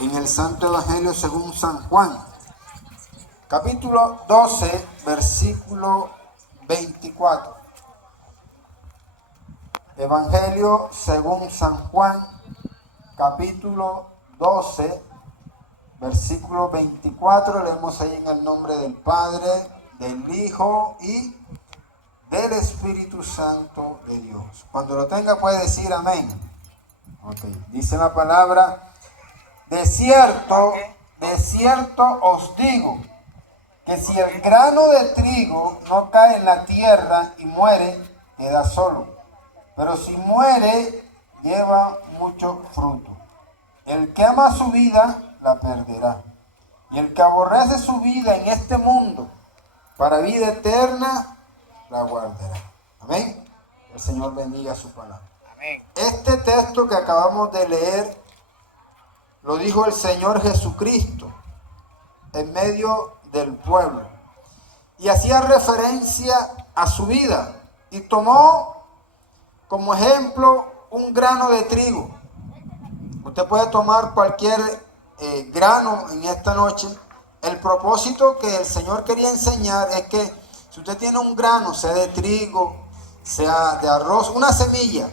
en el Santo Evangelio según San Juan, capítulo 12, versículo 24. Evangelio según San Juan, capítulo 12, versículo 24. Leemos ahí en el nombre del Padre, del Hijo y del Espíritu Santo de Dios. Cuando lo tenga puede decir amén. Dice la palabra: de cierto os digo, que si el grano de trigo no cae en la tierra y muere, queda solo. Pero si muere, lleva mucho fruto. El que ama su vida, la perderá. Y el que aborrece su vida en este mundo, para vida eterna, la guardará. Amén. El Señor bendiga su palabra. Amén. Este texto que acabamos de leer lo dijo el Señor Jesucristo en medio del pueblo y hacía referencia a su vida y tomó como ejemplo un grano de trigo. Usted puede tomar cualquier grano en esta noche. El propósito que el Señor quería enseñar es que si usted tiene un grano, sea de trigo, sea de arroz, una semilla,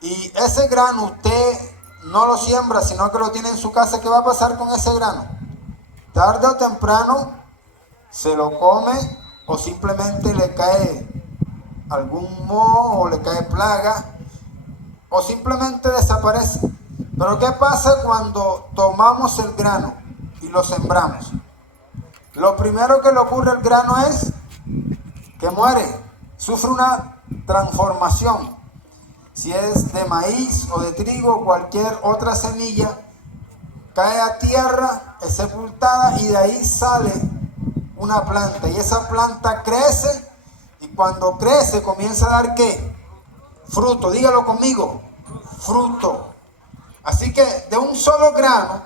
y ese grano usted no lo siembra, sino que lo tiene en su casa, ¿qué va a pasar con ese grano? Tarde o temprano se lo come o simplemente le cae algún moho o le cae plaga o simplemente desaparece. Pero ¿qué pasa cuando tomamos el grano y lo sembramos? Lo primero que le ocurre al grano es que muere, sufre una transformación. Si es de maíz o de trigo o cualquier otra semilla, cae a tierra, es sepultada y de ahí sale una planta. Y esa planta crece y cuando crece comienza a dar ¿qué? Fruto. Dígalo conmigo, fruto. Así que de un solo grano,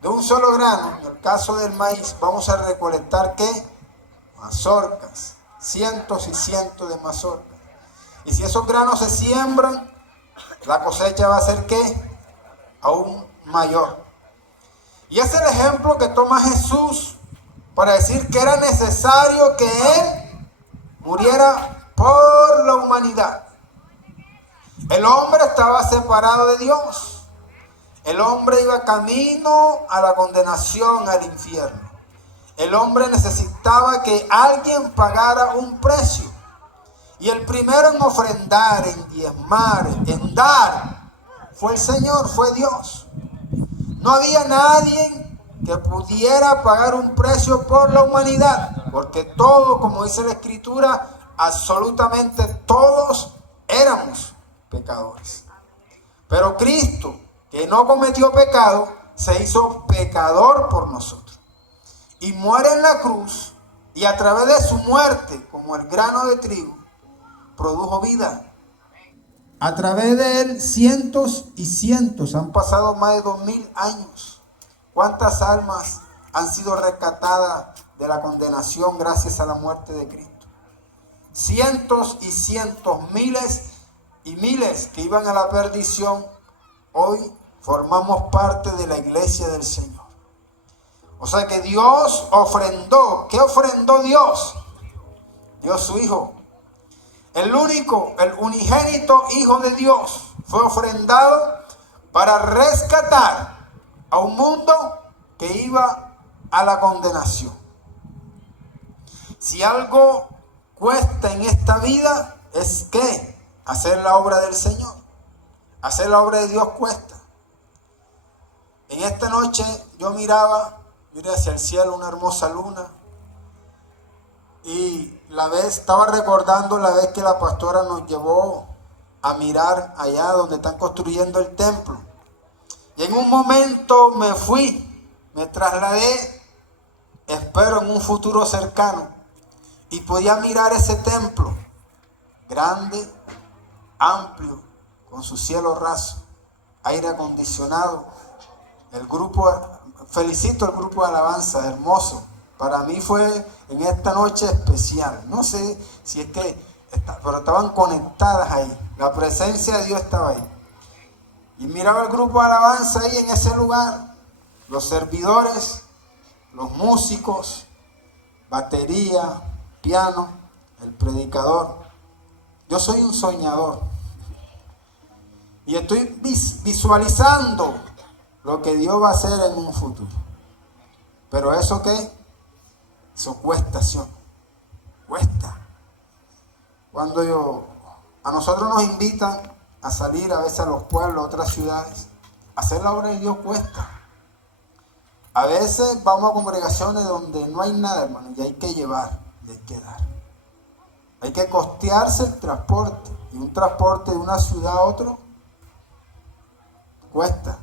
en el caso del maíz, vamos a recolectar ¿qué? Mazorcas, cientos y cientos de mazorcas. Y si esos granos se siembran, la cosecha va a ser ¿qué? Aún mayor. Y es el ejemplo que toma Jesús para decir que era necesario que Él muriera por la humanidad. El hombre estaba separado de Dios. El hombre iba camino a la condenación, al infierno. El hombre necesitaba que alguien pagara un precio. Y el primero en ofrendar, en diezmar, en dar, fue el Señor, fue Dios. No había nadie que pudiera pagar un precio por la humanidad, porque todos, como dice la Escritura, absolutamente todos éramos pecadores. Pero Cristo, que no cometió pecado, se hizo pecador por nosotros. Y muere en la cruz, y a través de su muerte, como el grano de trigo, produjo vida. A través de él cientos y cientos, han pasado más de 2000 años. ¿Cuántas almas han sido rescatadas de la condenación gracias a la muerte de Cristo? Cientos y cientos, miles y miles que iban a la perdición, hoy formamos parte de la iglesia del Señor. O sea que Dios ofrendó. ¿Qué ofrendó Dios? Dio su Hijo. El único, el unigénito Hijo de Dios fue ofrendado para rescatar a un mundo que iba a la condenación. Si algo cuesta en esta vida es ¿qué? Hacer la obra del Señor. Hacer la obra de Dios cuesta. En esta noche yo miré hacia el cielo una hermosa luna. Y estaba recordando la vez que la pastora nos llevó a mirar allá donde están construyendo el templo. Y en un momento me trasladé, espero en un futuro cercano, y podía mirar ese templo, grande, amplio, con su cielo raso, aire acondicionado. Felicito al grupo de alabanza, hermoso. Para mí fue en esta noche especial. No sé si es que, pero estaban conectadas ahí. La presencia de Dios estaba ahí. Y miraba el grupo de alabanza ahí en ese lugar. los servidores, los músicos, batería, piano, el predicador. Yo soy un soñador y estoy visualizando lo que Dios va a hacer en un futuro. Pero ¿eso qué? Eso cuesta, ¿sí? Cuesta. Cuando a nosotros nos invitan a salir a veces a los pueblos, a otras ciudades, hacer la obra de Dios cuesta. A veces vamos a congregaciones donde no hay nada, hermano, y hay que llevar, y hay que dar. Hay que costearse el transporte, y un transporte de una ciudad a otro cuesta.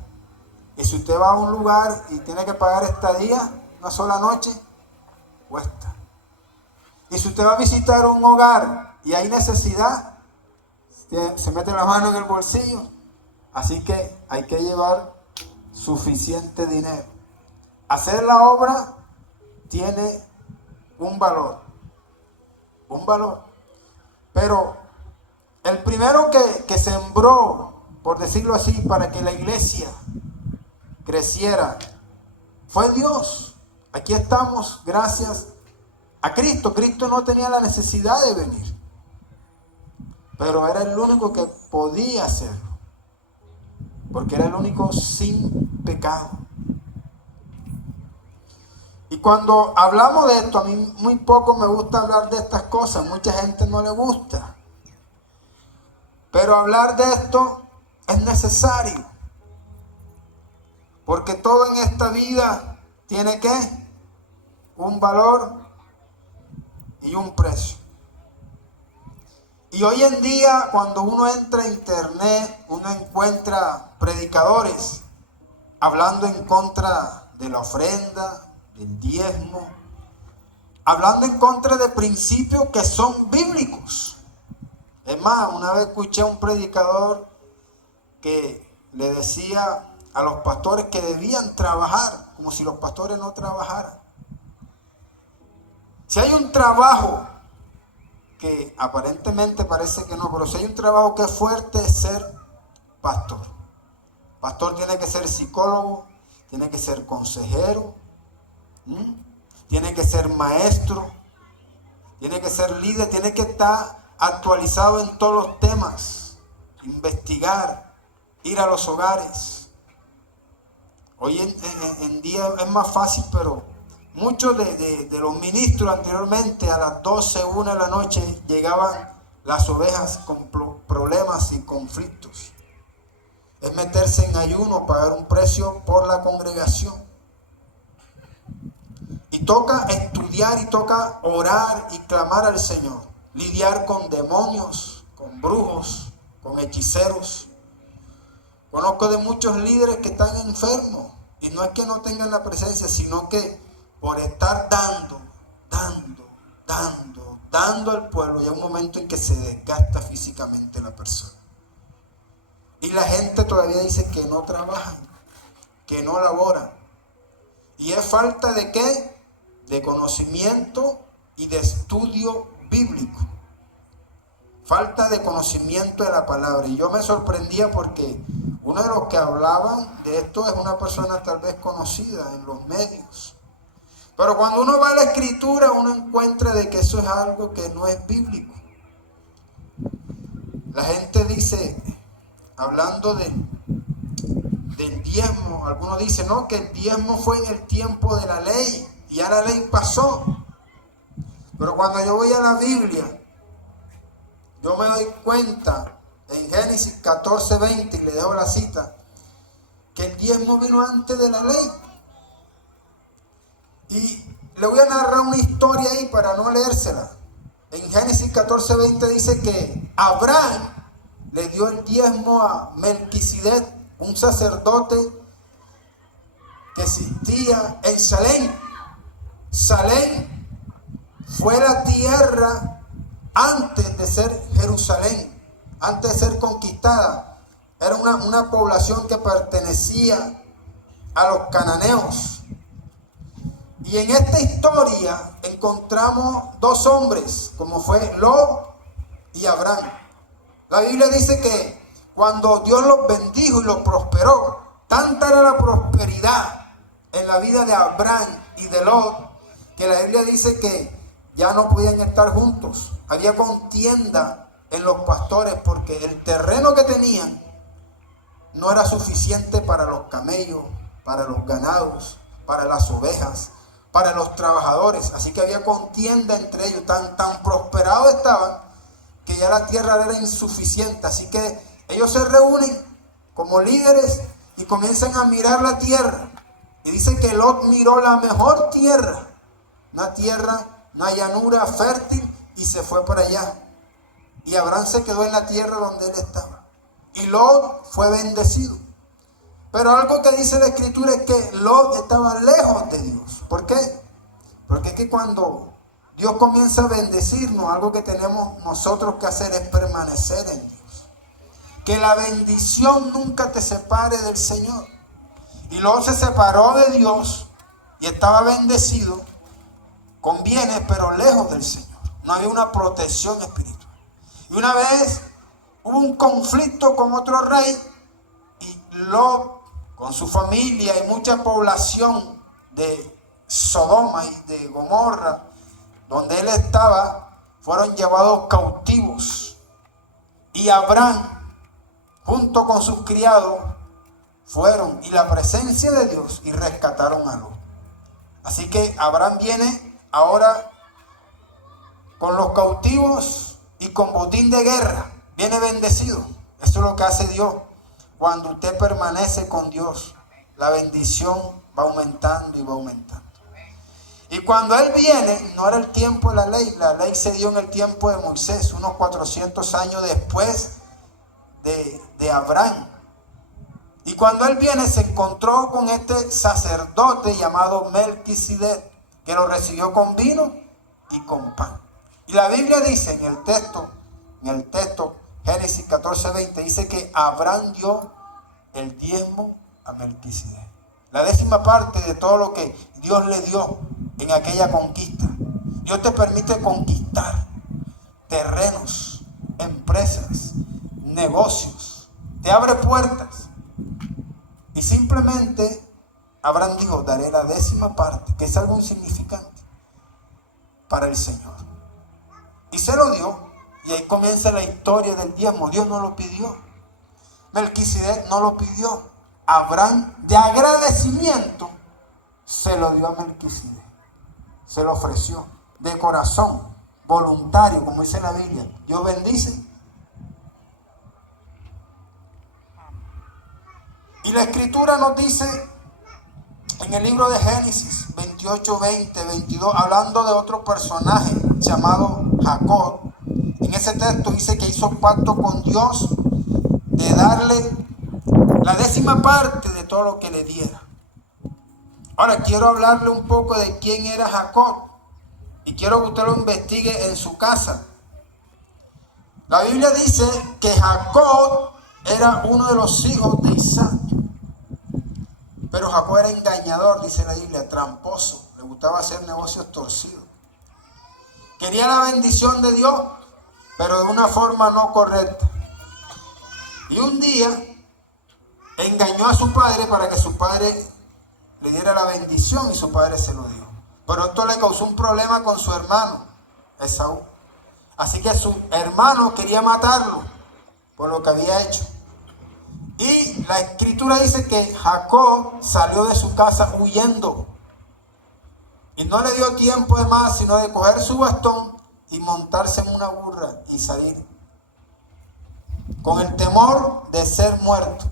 Y si usted va a un lugar y tiene que pagar estadía una sola noche, cuesta. Y si usted va a visitar un hogar y hay necesidad, se mete la mano en el bolsillo. Así que hay que llevar suficiente dinero. Hacer la obra tiene un valor. Un valor. Pero el primero que sembró, por decirlo así, para que la iglesia creciera, fue Dios. Aquí estamos gracias a Cristo. Cristo no tenía la necesidad de venir, pero era el único que podía hacerlo, porque era el único sin pecado. Y cuando hablamos de esto, a mí muy poco me gusta hablar de estas cosas, mucha gente no le gusta, pero hablar de esto es necesario, porque todo en esta vida tiene ¿qué? Un valor y un precio. Y hoy en día, cuando uno entra a internet, uno encuentra predicadores hablando en contra de la ofrenda, del diezmo, hablando en contra de principios que son bíblicos. Es más, una vez escuché a un predicador que le decía a los pastores que debían trabajar, como si los pastores no trabajaran. Si hay un trabajo que aparentemente parece que no, pero si hay un trabajo que es fuerte, es ser pastor. Pastor tiene que ser psicólogo, tiene que ser consejero, tiene que ser maestro, tiene que ser líder, tiene que estar actualizado en todos los temas, investigar, ir a los hogares. Hoy en día es más fácil, pero muchos de los ministros anteriormente a las 12, 1 de la noche llegaban las ovejas con problemas y conflictos. Es meterse en ayuno, pagar un precio por la congregación. Y toca estudiar y toca orar y clamar al Señor. Lidiar con demonios, con brujos, con hechiceros. Conozco de muchos líderes que están enfermos. Y no es que no tengan la presencia, sino que por estar dando al pueblo, llega un momento en que se desgasta físicamente la persona. Y la gente todavía dice que no trabajan, que no laboran. Y es falta de ¿qué? De conocimiento y de estudio bíblico. Falta de conocimiento de la palabra. Y yo me sorprendía porque uno de los que hablaban de esto es una persona tal vez conocida en los medios. Pero cuando uno va a la escritura, uno encuentra de que eso es algo que no es bíblico. La gente dice, hablando del diezmo, algunos dicen, no, que el diezmo fue en el tiempo de la ley, y ya la ley pasó. Pero cuando yo voy a la Biblia, yo me doy cuenta, en Génesis 14:20, y le dejo la cita, que el diezmo vino antes de la ley. Y le voy a narrar una historia ahí para no leérsela. En Génesis 14:20 dice que Abraham le dio el diezmo a Melquisedec, un sacerdote que existía en Salem. Salem fue la tierra antes de ser Jerusalén, antes de ser conquistada. Era una población que pertenecía a los cananeos. Y en esta historia encontramos dos hombres, como fue Lot y Abraham. La Biblia dice que cuando Dios los bendijo y los prosperó, tanta era la prosperidad en la vida de Abraham y de Lot, que la Biblia dice que ya no podían estar juntos. Había contienda en los pastores porque el terreno que tenían no era suficiente para los camellos, para los ganados, para las ovejas, para los trabajadores. Así que había contienda entre ellos. Tan prosperados estaban que ya la tierra era insuficiente. Así que ellos se reúnen como líderes y comienzan a mirar la tierra. Y dice que Lot miró la mejor tierra, una llanura fértil, y se fue para allá. Y Abraham se quedó en la tierra donde él estaba. Y Lot fue bendecido. Pero algo que dice la Escritura es que Lot estaba lejos de Dios. ¿Por qué? Porque es que cuando Dios comienza a bendecirnos, algo que tenemos nosotros que hacer es permanecer en Dios. Que la bendición nunca te separe del Señor. Y Lot se separó de Dios y estaba bendecido con bienes, pero lejos del Señor. No había una protección espiritual. Y una vez hubo un conflicto con otro rey y Lot, con su familia y mucha población de Sodoma y de Gomorra, donde él estaba, fueron llevados cautivos. Y Abraham, junto con sus criados, fueron y la presencia de Dios y rescataron a Lot. Así que Abraham viene ahora con los cautivos y con botín de guerra. Viene bendecido. Eso es lo que hace Dios. Cuando usted permanece con Dios, la bendición va aumentando y va aumentando. Y cuando Él viene, no era el tiempo de la ley. La ley se dio en el tiempo de Moisés, unos 400 años después de Abraham. Y cuando Él viene, se encontró con este sacerdote llamado Melquisedec, que lo recibió con vino y con pan. Y la Biblia dice en el texto Génesis 14:20, dice que Abraham dio el diezmo a Melquisedec. La 10ª parte de todo lo que Dios le dio en aquella conquista. Dios te permite conquistar terrenos, empresas, negocios. Te abre puertas. Y simplemente Abraham dijo, daré la 10ª parte, que es algo insignificante, para el Señor. Y se lo dio. Y ahí comienza la historia del diezmo. Dios no lo pidió. Melquisedec no lo pidió. Abraham, de agradecimiento, se lo dio a Melquisedec. Se lo ofreció de corazón, voluntario, como dice la Biblia. Dios bendice. Y la Escritura nos dice en el libro de Génesis 28, 20, 22, hablando de otro personaje llamado Jacob. En ese texto dice que hizo pacto con Dios de darle la 10ª parte de todo lo que le diera. Ahora quiero hablarle un poco de quién era Jacob. Y quiero que usted lo investigue en su casa. La Biblia dice que Jacob era uno de los hijos de Isaac. Pero Jacob era engañador, dice la Biblia, tramposo. Le gustaba hacer negocios torcidos. Quería la bendición de Dios, pero de una forma no correcta. Y un día engañó a su padre para que su padre le diera la bendición y su padre se lo dio. Pero esto le causó un problema con su hermano, Esaú. Así que su hermano quería matarlo por lo que había hecho. Y la Escritura dice que Jacob salió de su casa huyendo. Y no le dio tiempo de más, sino de coger su bastón y montarse en una burra y salir, con el temor de ser muerto.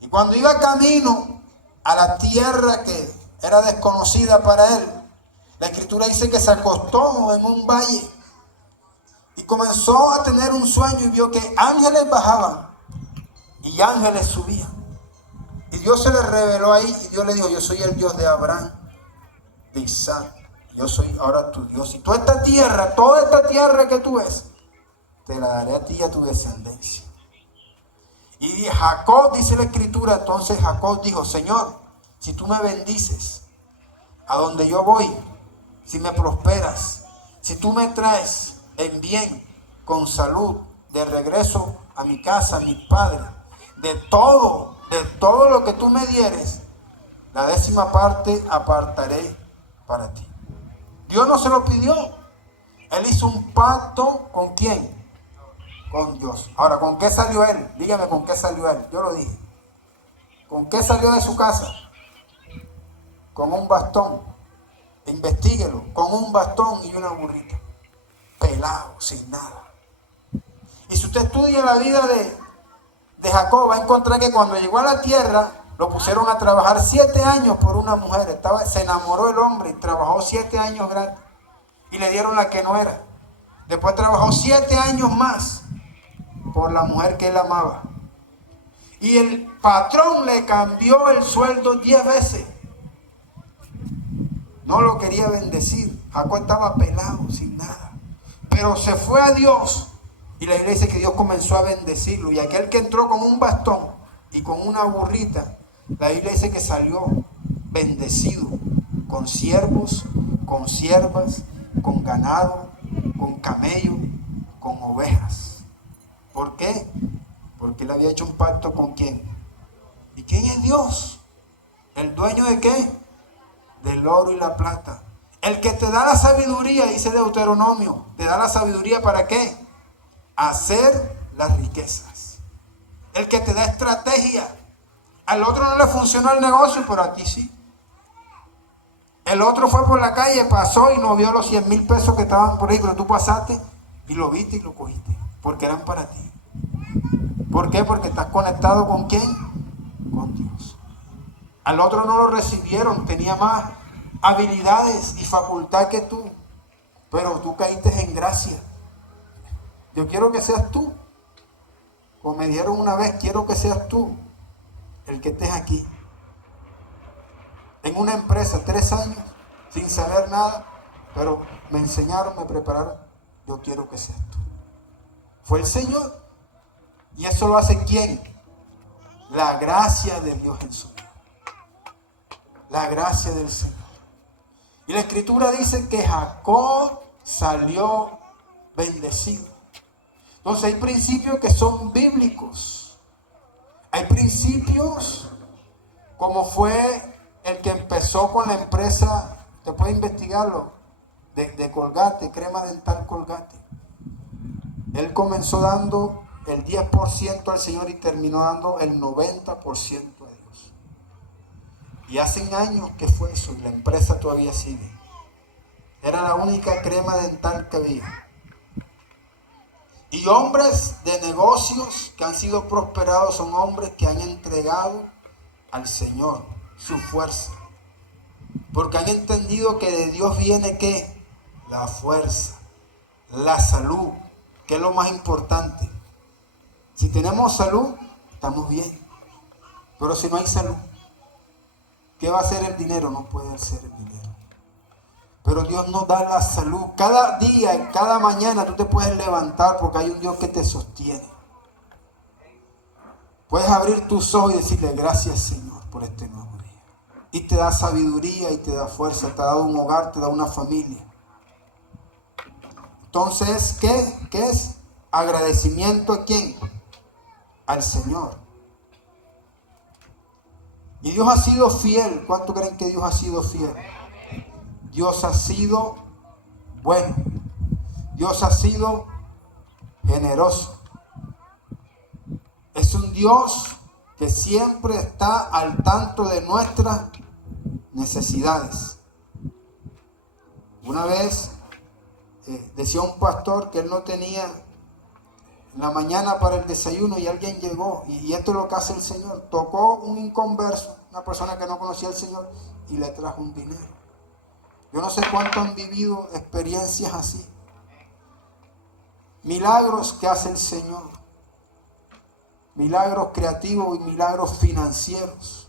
Y cuando iba camino a la tierra que era desconocida para él, la Escritura dice que se acostó en un valle y comenzó a tener un sueño y vio que ángeles bajaban y ángeles subían. Y Dios se le reveló ahí y Dios le dijo, yo soy el Dios de Abraham, de Isaac, yo soy ahora tu Dios. Y toda esta tierra que tú ves, te la daré a ti y a tu descendencia. Y Jacob, dice la Escritura, entonces Jacob dijo, Señor, si tú me bendices, a donde yo voy, si me prosperas, si tú me traes en bien, con salud, de regreso a mi casa, a mis padres, de todo lo que tú me dieres, La 10ª parte apartaré para ti. Dios no se lo pidió. Él hizo un pacto ¿con quién? Con Dios. Ahora, ¿con qué salió él? Dígame, ¿con qué salió él? Yo lo dije. ¿Con qué salió de su casa? Con un bastón. Investíguelo. Con un bastón y una burrita. Pelado, sin nada. Y si usted estudia la vida de Jacob, va a encontrar que cuando llegó a la tierra, lo pusieron a trabajar 7 años por una mujer. Se enamoró el hombre y trabajó 7 años gratis. Y le dieron la que no era. Después trabajó 7 años más por la mujer que él amaba. Y el patrón le cambió el sueldo 10 veces. No lo quería bendecir. Jacob estaba pelado, sin nada. Pero se fue a Dios. Y la Biblia dice que Dios comenzó a bendecirlo. Y aquel que entró con un bastón y con una burrita, la Biblia dice que salió bendecido. Con siervos, con siervas, con ganado, con camello, con ovejas. ¿Por qué? Porque él había hecho un pacto ¿con quién? ¿Y quién es Dios? ¿El dueño de qué? Del oro y la plata. El que te da la sabiduría, dice Deuteronomio, te da la sabiduría ¿para qué? Hacer las riquezas. El que te da estrategia. Al otro no le funcionó el negocio, pero a ti sí. El otro fue por la calle, pasó y no vio los 100,000 pesos que estaban por ahí, pero tú pasaste y lo viste y lo cogiste, porque eran para ti. ¿Por qué? Porque estás conectado ¿con quién? Con Dios. Al otro no lo recibieron, tenía más habilidades y facultad que tú, pero tú caíste en gracia. Yo quiero que seas tú. Como me dieron una vez, quiero que seas tú el que estés aquí. En una empresa, 3 años, sin saber nada, pero me enseñaron, me prepararon. Yo quiero que seas tú. Fue el Señor. Y eso lo hace ¿quién? La gracia de Dios en su vida. La gracia del Señor. Y la Escritura dice que Jacob salió bendecido. Entonces hay principios que son bíblicos. Hay principios como fue el que empezó con la empresa, usted puede investigarlo, de Colgate, crema dental Colgate. Él comenzó dando el 10% al Señor y terminó dando el 90% a Dios. Y hace años que fue eso y la empresa todavía sigue. Era la única crema dental que había. Y hombres de negocios que han sido prosperados son hombres que han entregado al Señor su fuerza. Porque han entendido que de Dios viene ¿qué? La fuerza, la salud, que es lo más importante. Si tenemos salud, estamos bien. Pero si no hay salud, ¿qué va a hacer el dinero? No puede ser el dinero. Pero Dios nos da la salud. Cada día, cada mañana tú te puedes levantar porque hay un Dios que te sostiene. Puedes abrir tus ojos y decirle gracias Señor por este nuevo día. Y te da sabiduría y te da fuerza, te ha dado un hogar, te da una familia. Entonces, ¿qué es? Agradecimiento ¿a quién? Al Señor. Y Dios ha sido fiel. ¿Cuánto creen que Dios ha sido fiel? Dios ha sido bueno. Dios ha sido generoso. Es un Dios que siempre está al tanto de nuestras necesidades. Una vez decía un pastor que él no tenía en la mañana para el desayuno y alguien llegó, y esto es lo que hace el Señor. Tocó un inconverso, una persona que no conocía al Señor, y le trajo un dinero. Yo no sé cuánto han vivido experiencias así. Milagros que hace el Señor. Milagros creativos y milagros financieros.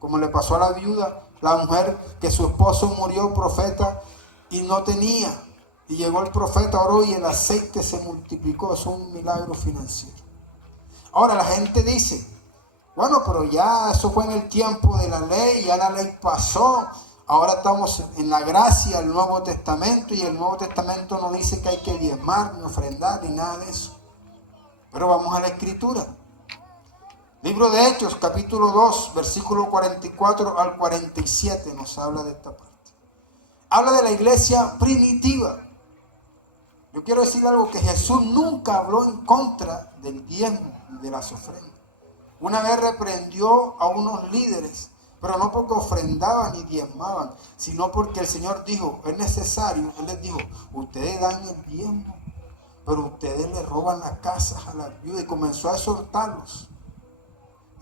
Como le pasó a la viuda, la mujer que su esposo murió, profeta, y no tenía. Y llegó el profeta, oró y el aceite se multiplicó. Eso es un milagro financiero. Ahora la gente dice, bueno, pero ya eso fue en el tiempo de la ley, ya la ley pasó. Ahora estamos en la gracia del Nuevo Testamento y el Nuevo Testamento no dice que hay que diezmar, ni ofrendar, ni nada de eso. Pero vamos a la Escritura. Libro de Hechos, capítulo 2, versículo 44 al 47 nos habla de esta parte. Habla de la iglesia primitiva. Yo quiero decir algo, que Jesús nunca habló en contra del diezmo y de las ofrendas. Una vez reprendió a unos líderes, pero no porque ofrendaban ni diezmaban, sino porque el Señor dijo, es necesario. Él les dijo, ustedes dan el diezmo, pero ustedes le roban las casas a las viudas, y comenzó a exhortarlos.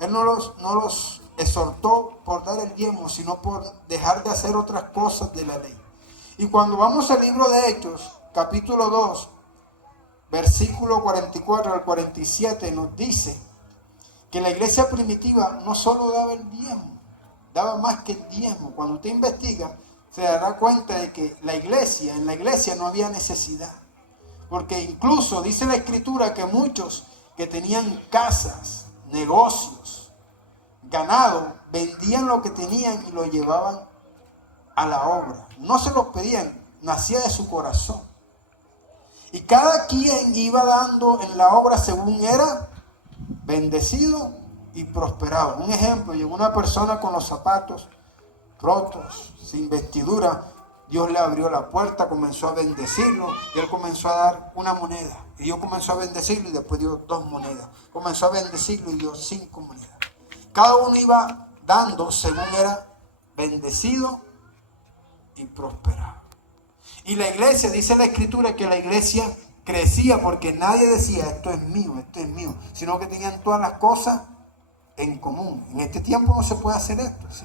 Él no los exhortó por dar el diezmo, sino por dejar de hacer otras cosas de la ley. Y cuando vamos al libro de Hechos, capítulo 2, versículo 44 al 47, nos dice que la iglesia primitiva no solo daba el diezmo, daba más que el diezmo. Cuando usted investiga, se dará cuenta de que en la iglesia no había necesidad. Porque incluso dice la Escritura que muchos que tenían casas, negocios, ganado, vendían lo que tenían y lo llevaban a la obra. No se los pedían, nacía de su corazón. Y cada quien iba dando en la obra según era bendecido y prosperado. Un ejemplo, llegó una persona con los zapatos rotos, sin vestidura. Dios le abrió la puerta, comenzó a bendecirlo y él comenzó a dar una moneda. Y Dios comenzó a bendecirlo y después dio 2 monedas. Comenzó a bendecirlo y dio 5 monedas. Cada uno iba dando según era bendecido y prosperado. Y la iglesia, dice la Escritura, que la iglesia crecía porque nadie decía, esto es mío, sino que tenían todas las cosas en común. En este tiempo no se puede hacer esto, ¿sí?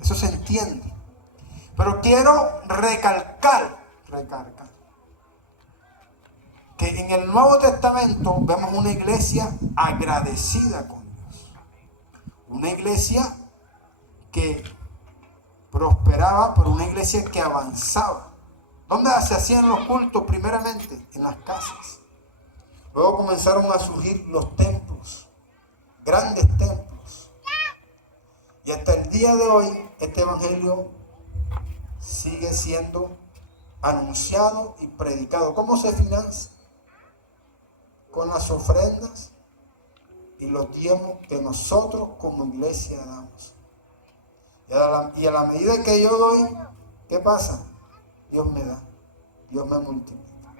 Eso se entiende. Pero quiero recalcar que en el Nuevo Testamento vemos una iglesia agradecida con Dios. Una iglesia que prosperaba, pero una iglesia que avanzaba. ¿Dónde se hacían los cultos primeramente? En las casas. Luego comenzaron a surgir los templos, grandes templos. Y hasta el día de hoy este evangelio sigue siendo anunciado y predicado. ¿Cómo se financia? Con las ofrendas y los diezmos que nosotros como iglesia damos. Y a la medida que yo doy, ¿qué pasa? Dios me da, Dios me multiplica.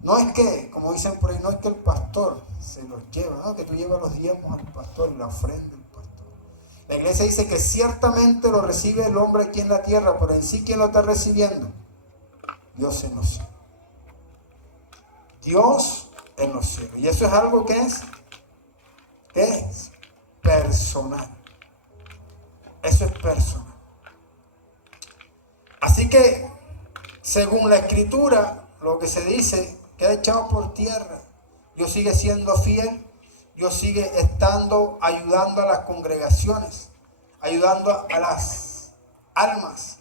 No es que, como dicen por ahí, no es que el pastor se los lleva, no, que tú llevas los diezmos al pastor, la ofrenda del pastor. La iglesia dice que ciertamente lo recibe el hombre aquí en la tierra, pero en sí, ¿quién lo está recibiendo? Dios en los cielos. Dios en los cielos. Y eso es algo que es personal. Eso es personal. Así que, según la Escritura, lo que se dice, queda echado por tierra. Dios sigue siendo fiel. Dios sigue estando, ayudando a las congregaciones, ayudando a las almas.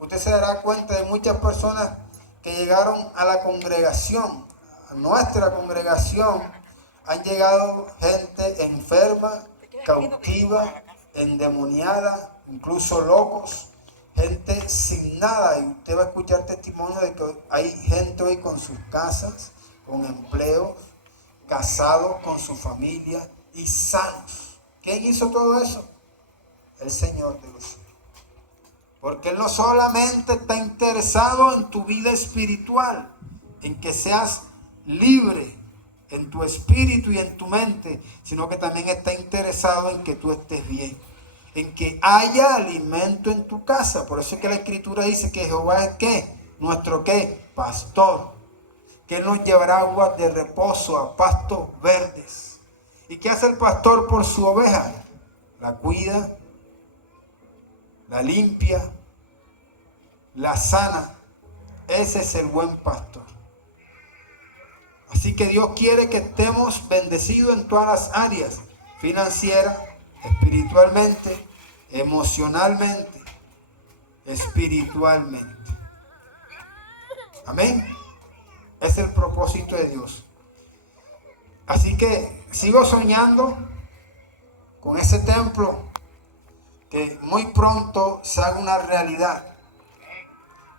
Usted se dará cuenta de muchas personas que llegaron a la congregación, a nuestra congregación. Han llegado gente enferma, cautiva, endemoniada, incluso locos. Gente sin nada, y usted va a escuchar testimonio de que hay gente hoy con sus casas, con empleo, casados con su familia y sanos. ¿Quién hizo todo eso? El Señor de los cielos. Porque Él no solamente está interesado en tu vida espiritual, en que seas libre en tu espíritu y en tu mente, sino que también está interesado en que tú estés bien, en que haya alimento en tu casa. Por eso es que la Escritura dice que Jehová es ¿qué? Nuestro ¿qué? Pastor, que Él nos llevará aguas de reposo, a pastos verdes. ¿Y qué hace el pastor por su oveja? La cuida, la limpia, la sana. Ese es el buen pastor. Así que Dios quiere que estemos bendecidos en todas las áreas, financiera, espiritualmente, emocionalmente, espiritualmente. Amén. Es el propósito de Dios. Así que sigo soñando con ese templo que muy pronto se haga una realidad.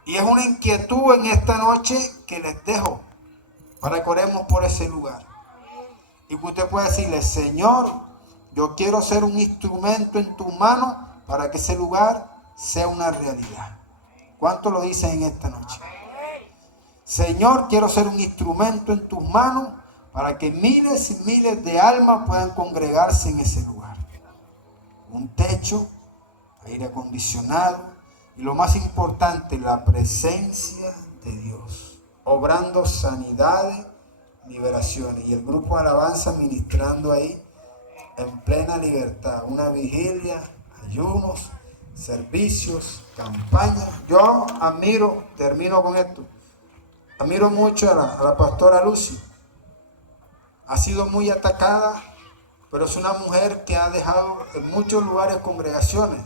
Y es una inquietud en esta noche que les dejo para que oremos por ese lugar. Y que usted puede decirle, Señor, yo quiero ser un instrumento en tus manos para que ese lugar sea una realidad. ¿Cuántos lo dicen en esta noche? Señor, quiero ser un instrumento en tus manos para que miles y miles de almas puedan congregarse en ese lugar. Un techo, aire acondicionado y lo más importante, la presencia de Dios, obrando sanidades, liberaciones, y el grupo de alabanza ministrando ahí en plena libertad, una vigilia, ayunos, servicios, campañas. Yo admiro, termino con esto, admiro mucho a la pastora Lucy. Ha sido muy atacada, pero es una mujer que ha dejado en muchos lugares congregaciones.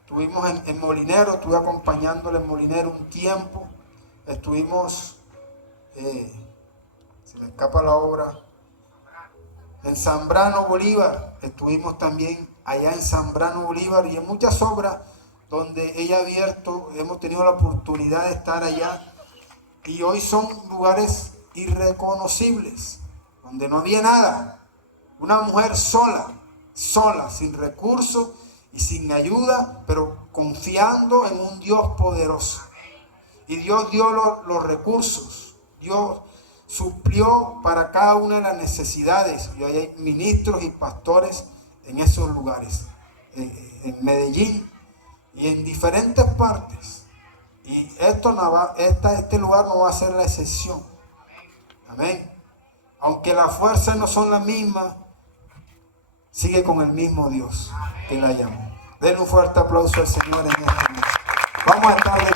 Estuvimos en Molinero, estuve acompañándole en Molinero un tiempo. Estuvimos, se me escapa la obra, en Zambrano Bolívar. Estuvimos también allá en Zambrano Bolívar y en muchas obras donde ella ha abierto. Hemos tenido la oportunidad de estar allá y hoy son lugares irreconocibles, donde no había nada. Una mujer sola, sin recursos y sin ayuda, pero confiando en un Dios poderoso. Y Dios dio los recursos. Dios suplió para cada una de las necesidades. Y hay ministros y pastores en esos lugares. En Medellín y en diferentes partes. Y este lugar no va a ser la excepción. Amén. Aunque las fuerzas no son las mismas, sigue con el mismo Dios que la llamó. Denle un fuerte aplauso al Señor en esta noche. Vamos a estar de